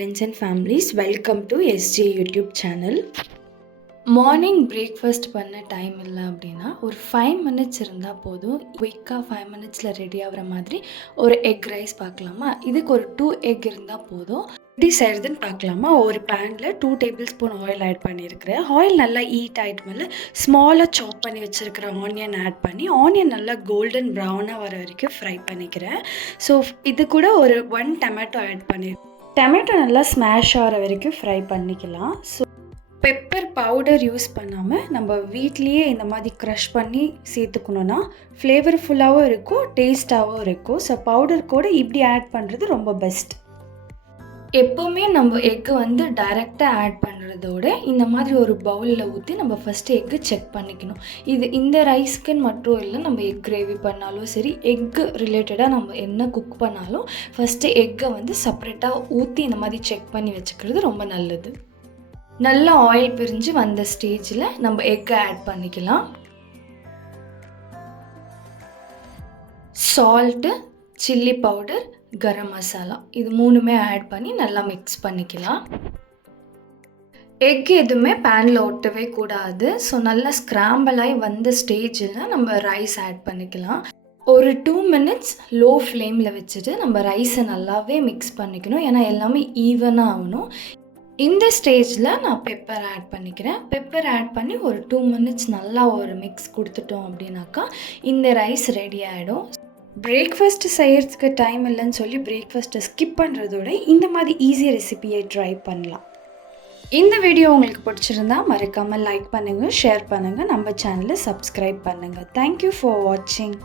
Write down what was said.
friends and families, welcome to SJ YouTube channel. Morning breakfast பண்ண time இல்லை அப்படின்னா ஒரு 5 மினிட்ஸ் இருந்தால் போதும். குயிக்காக 5 மினிட்ஸில் ரெடி ஆகிற மாதிரி ஒரு எக் ரைஸ் பார்க்கலாமா? இதுக்கு ஒரு 2 எக் இருந்தால் போதும். எப்படி செய்கிறதுன்னு பார்க்கலாமா? ஒரு பேனில் 2 டேபிள் ஸ்பூன் ஆயில் ஆட் பண்ணியிருக்கிறேன். ஆயில் நல்லா ஹீட் ஆகிட்டு மேலே ஸ்மாலாக சாப் பண்ணி வச்சுருக்கிற ஆனியன் ஆட் பண்ணி ஆனியன் நல்லா கோல்டன் ப்ரௌனாக வர வரைக்கும் ஃப்ரை பண்ணிக்கிறேன். ஸோ இது கூட ஒரு 1 டொமேட்டோ ஆட் பண்ணியிருக்கேன். டொமேட்டோ நல்லா ஸ்மாஷ் ஆகிற வரைக்கும் ஃப்ரை பண்ணிக்கலாம். ஸோ பெப்பர் பவுடர் யூஸ் பண்ணாமல் நம்ம வீட்லேயே இந்த மாதிரி க்ரஷ் பண்ணி சேர்த்துக்கணுன்னா ஃப்ளேவர்ஃபுல்லாகவும் இருக்கும், டேஸ்ட்டாகவும் இருக்கும். ஸோ பவுடர் கூட இப்படி ஆட் பண்ணுறது ரொம்ப பெஸ்ட். எப்போவுமே நம்ம எக்கு டைரெக்டாக ஆட் பண்ணுறதோட இந்த மாதிரி ஒரு பவுலில் ஊற்றி நம்ம ஃபஸ்ட்டு எக்கு செக் பண்ணிக்கணும். இது இந்த ரைஸ்க்குன்னு மட்டும் இல்லை, நம்ம எக் கிரேவி பண்ணாலும் சரி, எக்கு ரிலேட்டடாக நம்ம என்ன குக் பண்ணாலும் ஃபஸ்ட்டு எக்கை செப்பரேட்டாக ஊற்றி இந்த மாதிரி செக் பண்ணி வச்சுக்கிறது ரொம்ப நல்லது. நல்லா ஆயில் பிரிஞ்சு வந்த ஸ்டேஜில் நம்ம எக்கை ஆட் பண்ணிக்கலாம். Salt, chilli powder, garam masala இது 3மே ஆட் பண்ணி நல்லா மிக்ஸ் பண்ணிக்கலாம். எக் எதுவுமே பேனில் ஒட்டவே கூடாது. ஸோ நல்லா ஸ்க்ராம்பிள் ஆகி வந்த ஸ்டேஜில் நம்ம ரைஸ் ஆட் பண்ணிக்கலாம். ஒரு 2 மினிட்ஸ் லோ ஃப்ளேமில் வச்சுட்டு நம்ம ரைஸை நல்லாவே மிக்ஸ் பண்ணிக்கணும். ஏன்னா எல்லாமே ஈவனாக ஆகணும். இந்த ஸ்டேஜில் நான் பெப்பர் ஆட் பண்ணிக்கிறேன். பெப்பர் ஆட் பண்ணி ஒரு 2 மினிட்ஸ் நல்லா ஒரு மிக்ஸ் கொடுத்துட்டோம் அப்படின்னாக்கா இந்த ரைஸ் ரெடி ஆகிடும். பிரேக்ஃபாஸ்ட்டு செய்கிறதுக்கு டைம் இல்லைன்னு சொல்லி பிரேக்ஃபாஸ்ட்டை ஸ்கிப் பண்ணுறதோட இந்த மாதிரி ஈஸி ரெசிபியை ட்ரை பண்ணலாம். இந்த வீடியோ உங்களுக்கு பிடிச்சிருந்தா மறக்காமல் லைக் பண்ணுங்கள், ஷேர் பண்ணுங்கள், நம்ம சேனலை சப்ஸ்கிரைப் பண்ணுங்கள். தேங்க்யூ ஃபார் வாட்சிங்.